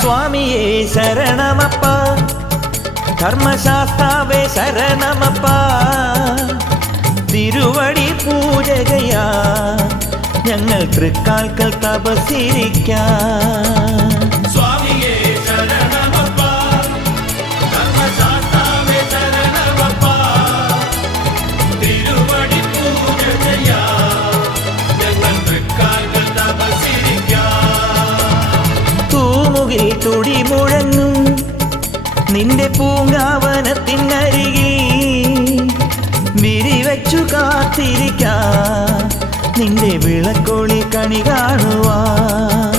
സ്വാമിയേ ശരണമപ്പ, ധർമ്മശാസ്താവേ ശരണമപ്പ, തിരുവടി പൂജ ചെയ്യാൻ ഞങ്ങൾ തൃക്കാൽക്കൽ തപസ്സിരിക്കാം. സ്വാമിയേ ശരണമപ്പ, ധർമ്മശാസ്താവേ ശരണമപ്പ, തിരുവടി പൂജ ചെയ്യാൻ ഞങ്ങൾ തൃക്കാൽക്കൽ തപസ്സിരിക്കാം. തൂമുകിൽ തുടി മുഴങ്ങും നിന്റെ പൂങ്കാവനത്തിനരികിൽ വിരിവച്ചു കാത്തിരിക്കാം നിന്റെ വിളക്കൊളി കണി കാണുവാൻ.